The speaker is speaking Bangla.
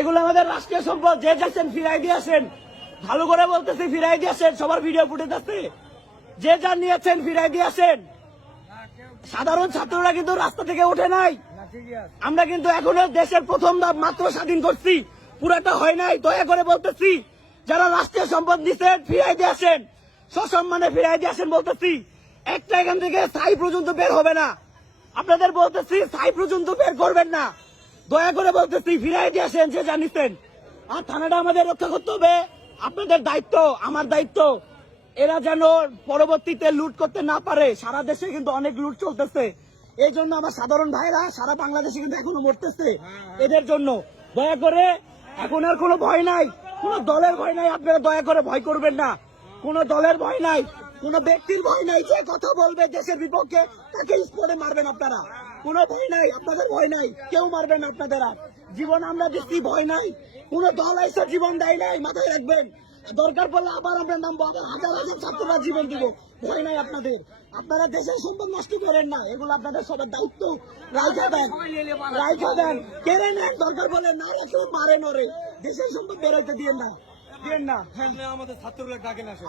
এগুলো আমাদের রাষ্ট্রীয় সম্পদ। যে যাচ্ছেন ফিরাই দিয়ে আসেন, ভালো করে বলতেছি, ফিরাই দিয়ে আসেন। সবার ভিডিও ফুটে যাচ্ছে, যে যা নিয়েছেন ফিরাই দিয়ে আসেন। সাধারণ ছাত্ররা কিন্তু রাস্তা থেকে ওঠে নাই। আমরা কিন্তু এখনো দেশের প্রথম ধাপ মাত্র স্বাধীন করছি, পুরাটা হয় নাই। দয়া করে বলতেছি, যারা রাষ্ট্রীয় সম্পদ নিচ্ছেন ফিরাই দিয়ে আসেন, সসম্মানে ফিরাই দিয়ে আসেন বলতেছি। একটা এখান থেকে স্থায়ী পর্যন্ত বের হবে না। আপনাদের বলতেছি, স্থায়ী পর্যন্ত বের করবেন না। দয়া করে বলতেছি, ফিরাই দিয়ে আসেন যে জানিতেন। আর থানাটা আমাদের রক্ষা করতে হবে। আপনাদের দায়িত্ব, আমার দায়িত্ব, এরা যেন পরবর্তীতে লুট করতে না পারে। সারা দেশে কিন্তু অনেক লুট চলতেছে, এই জন্য আমার সাধারণ ভাইরা সারা বাংলাদেশে কিন্তু এখনো মরতেছে এদের জন্য। দয়া করে এখন আর কোনো ভয় নাই, কোনো দলের ভয় নাই। আপনারা দয়া করে ভয় করবেন না, কোনো দলের ভয় নাই, কোনো ব্যক্তির ভয় নাই। যে কথা বলবে দেশের বিপক্ষে তাকে স্পটে মারবেন আপনারা। কোনো ভয় নাই, আপনাদের ভয় নাই, কেউ মারবেন আপনাদের। আর জীবন আমরা দিচ্ছি, ভয় নাই। কোন দল এসে জীবন দেয় নাই, মাথায় রাখবেন। দরকার পড়লে আবার আমরা নামবো, আবার হাজার হাজার ছাত্ররা জীবন দিব, ভয় নাই আপনাদের। আপনারা দেশের সম্পদ নষ্ট করেন না, এগুলো আপনাদের সবার দায়িত্ব। রাইখা দেন, রাইখা দেন, কেড়ে নেন, দরকার পড়লে না রাখলেও মারে নরে। দেশের সম্পদ বেরোইতে দিয়েন না, দিয়েন না। আমাদের ছাত্রগুলো ডাকেন আসে।